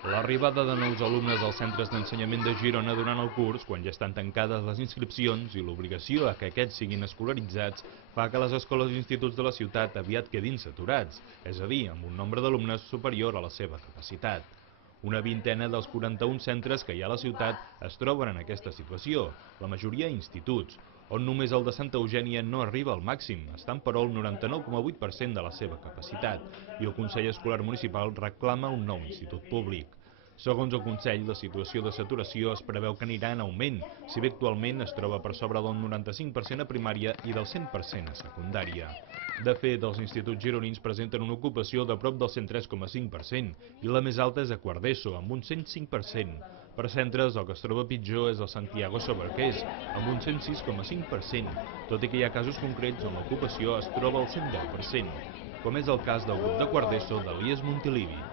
L'arribada de nous alumnes als centres d'ensenyament de Girona durant el curs, quan ja estan tancades les inscripcions i l'obligació a que aquests siguin escolaritzats, fa que les escoles i instituts de la ciutat aviat quedin saturats, és a dir, amb un nombre d'alumnes superior a la seva capacitat. Una vintena dels 41 centres que hi ha a la ciutat es troben en aquesta situació, la majoria instituts, on només el de Santa Eugènia no arriba al màxim, estan però al 99,8% de la seva capacitat, i el Consell Escolar Municipal reclama un nou institut públic. Segons el Consell, la situació de saturació es preveu que anirà en augment, si bé actualment es troba per sobre del 95% a primària i del 100% a secundària. De fet, els instituts gironins presenten una ocupació de prop del 103,5% i la més alta és a quart d'ESO, amb un 105%. Per centres, el que es troba pitjor és el Santiago Soberqués, amb un 106,5%, tot i que hi ha casos concrets on l'ocupació es troba al 110%, com és el cas del grup de quart d'ESO d'Elies Montilivi.